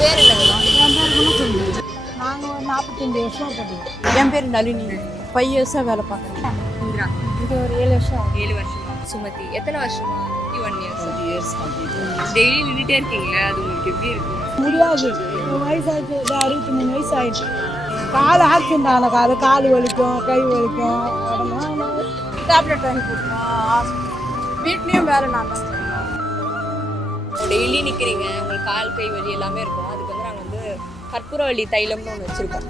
பேர் என்னங்கம்மா? என் பேர் குணசுந்தரி. நாங்கள் ஒரு 45 வருஷம் போட்டுருக்கோம். என் பேர் நளினி. 5 இயர்ஸாக வேலை பார்க்குறேன். இந்திரா. இது ஒரு 7 வருஷம் ஆகுது. 7 வருஷமா. சுமதி எத்தனை வருஷமா? 21 இயர்ஸ். டெய்லி நின்றுட்டே இருக்கீங்களா? அது உங்களுக்கு எப்படி இருக்கு? முடியாது. வயசாச்சு, 63 வயசு ஆயிடுச்சு. கால் ஆக்சிடென்ட் ஆன கால் வலிக்கும், கை வலிக்கும், உடம்பு டேப்லெட் வாங்கி கொடுப்போம். வீட்லேயும் வேலை நான் தான் செய்யணும். டெய்லி நிற்கிறீங்க, உங்களுக்கு கால் கை வலி எல்லாமே இருக்கும். அதுக்கு வந்து நாங்கள் வந்து கற்பூரவள்ளி தைலம்னு ஒன்று வச்சுருக்கோம்.